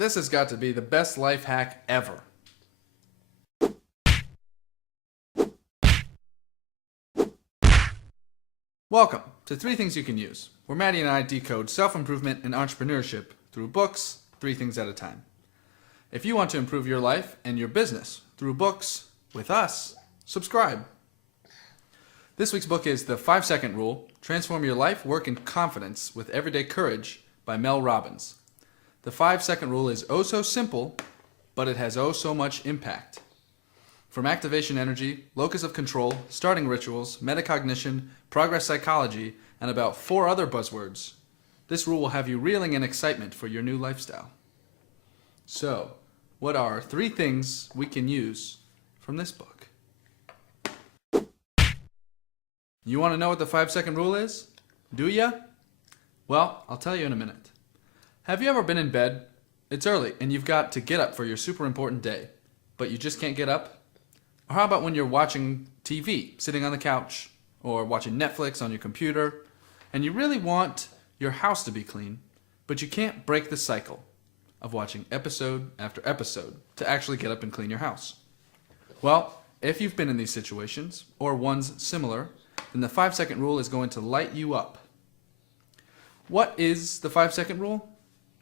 This has got to be the best life hack ever. Welcome to 3 Things You Can Use, where Maddie and I decode self-improvement and entrepreneurship through books, 3 things at a time. If you want to improve your life and your business through books with us, subscribe. This week's book is The 5-Second Rule, Transform Your Life, Work, and Confidence with Everyday Courage by Mel Robbins. The 5-second rule is oh so simple, but it has oh so much impact. From activation energy, locus of control, starting rituals, metacognition, progress psychology, and about 4 other buzzwords, this rule will have you reeling in excitement for your new lifestyle. So, what are 3 things we can use from this book? You want to know what the 5-second rule is? Do ya? Well, I'll tell you in a minute. Have you ever been in bed? It's early and you've got to get up for your super important day, but you just can't get up? Or how about when you're watching TV, sitting on the couch, or watching Netflix on your computer, and you really want your house to be clean, but you can't break the cycle of watching episode after episode to actually get up and clean your house? Well, if you've been in these situations, or ones similar, then the 5-second rule is going to light you up. What is the 5-second rule?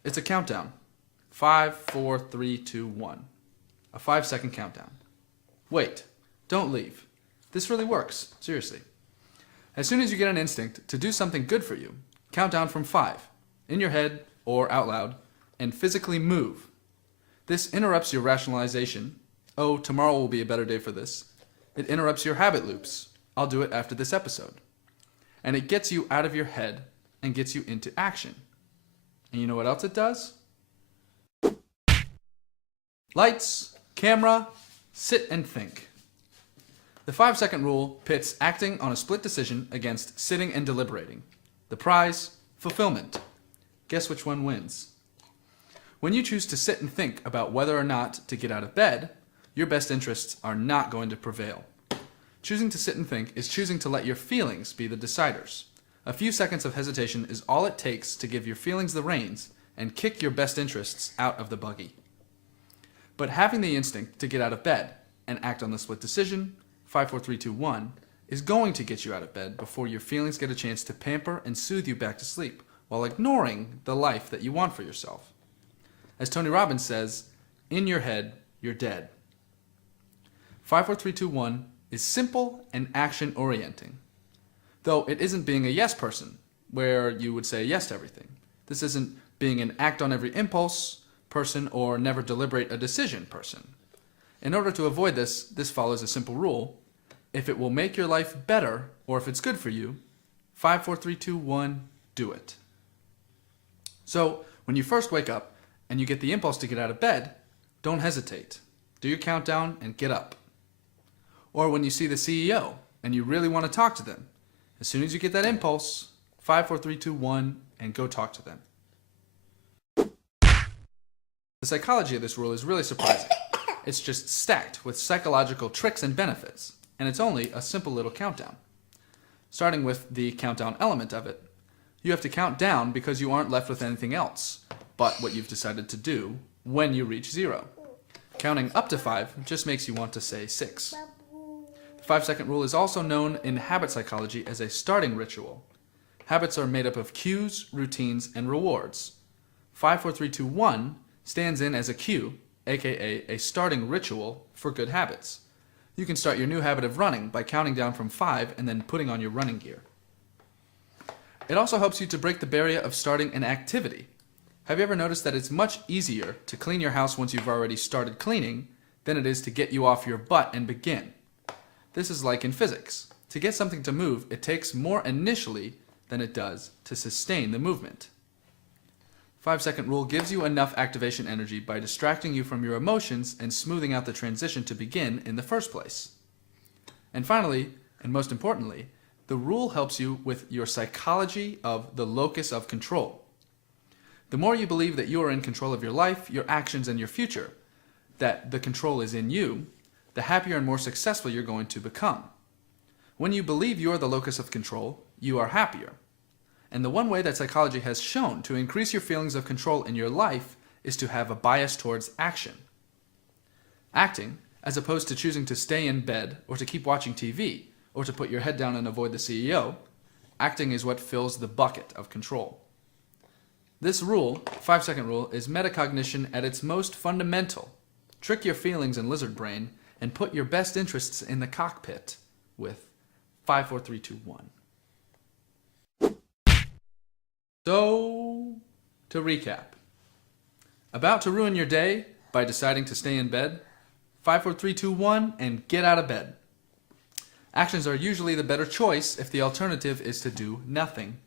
It's a countdown. 5, 4, 3, 2, 1. A 5-second countdown. Wait, don't leave. This really works, seriously. As soon as you get an instinct to do something good for you, count down from 5, in your head or out loud, and physically move. This interrupts your rationalization. Oh, tomorrow will be a better day for this. It interrupts your habit loops. I'll do it after this episode. And it gets you out of your head and gets you into action. And you know what else it does? Lights, camera, sit and think. The 5-second rule pits acting on a split decision against sitting and deliberating. The prize, fulfillment. Guess which one wins? When you choose to sit and think about whether or not to get out of bed, your best interests are not going to prevail. Choosing to sit and think is choosing to let your feelings be the deciders. A few seconds of hesitation is all it takes to give your feelings the reins and kick your best interests out of the buggy. But having the instinct to get out of bed and act on the split decision, 5, 4, 3, 2, 1, is going to get you out of bed before your feelings get a chance to pamper and soothe you back to sleep while ignoring the life that you want for yourself. As Tony Robbins says, in your head, you're dead. 5, 4, 3, 2, 1 is simple and action-orienting. Though it isn't being a yes person, where you would say yes to everything. This isn't being an act on every impulse person or never deliberate a decision person. In order to avoid this, this follows a simple rule. If it will make your life better, or if it's good for you, 5, 4, 3, 2, 1, do it. So, when you first wake up and you get the impulse to get out of bed, don't hesitate. Do your countdown and get up. Or when you see the CEO and you really want to talk to them, as soon as you get that impulse, 5, 4, 3, 2, 1, and go talk to them. The psychology of this rule is really surprising. It's just stacked with psychological tricks and benefits, and it's only a simple little countdown. Starting with the countdown element of it, you have to count down because you aren't left with anything else but what you've decided to do when you reach 0. Counting up to 5 just makes you want to say 6. The 5-second rule is also known in habit psychology as a starting ritual. Habits are made up of cues, routines, and rewards. 5, 4, 3, 2, 1 stands in as a cue, aka a starting ritual for good habits. You can start your new habit of running by counting down from 5 and then putting on your running gear. It also helps you to break the barrier of starting an activity. Have you ever noticed that it's much easier to clean your house once you've already started cleaning than it is to get you off your butt and begin? This is like in physics. To get something to move, it takes more initially than it does to sustain the movement. 5-second rule gives you enough activation energy by distracting you from your emotions and smoothing out the transition to begin in the first place. And finally, and most importantly, the rule helps you with your psychology of the locus of control. The more you believe that you are in control of your life, your actions, and your future, that the control is in you, the happier and more successful you're going to become. When you believe you're the locus of control, you are happier. And the one way that psychology has shown to increase your feelings of control in your life is to have a bias towards action. Acting, as opposed to choosing to stay in bed or to keep watching TV or to put your head down and avoid the CEO, acting is what fills the bucket of control. This rule, 5-second rule, is metacognition at its most fundamental. Trick your feelings and lizard brain and put your best interests in the cockpit with 5, 4, 3, 2, 1. So, to recap. About to ruin your day by deciding to stay in bed? 5, 4, 3, 2, 1, and get out of bed. Actions are usually the better choice if the alternative is to do nothing.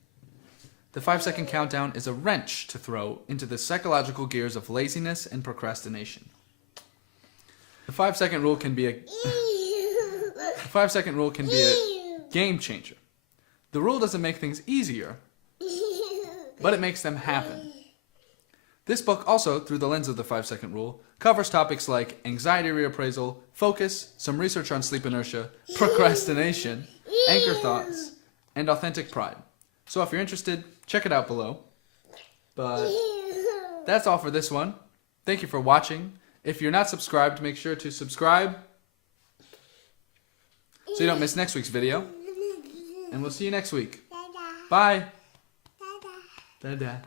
The 5-second countdown is a wrench to throw into the psychological gears of laziness and procrastination. The 5-second rule can be a game changer. The rule doesn't make things easier, but it makes them happen. This book also, through the lens of the 5-second rule, covers topics like anxiety reappraisal, focus, some research on sleep inertia, procrastination, anchor thoughts, and authentic pride. So if you're interested, check it out below. But that's all for this one. Thank you for watching. If you're not subscribed, make sure to subscribe so you don't miss next week's video. And we'll see you next week. Bye. Dada.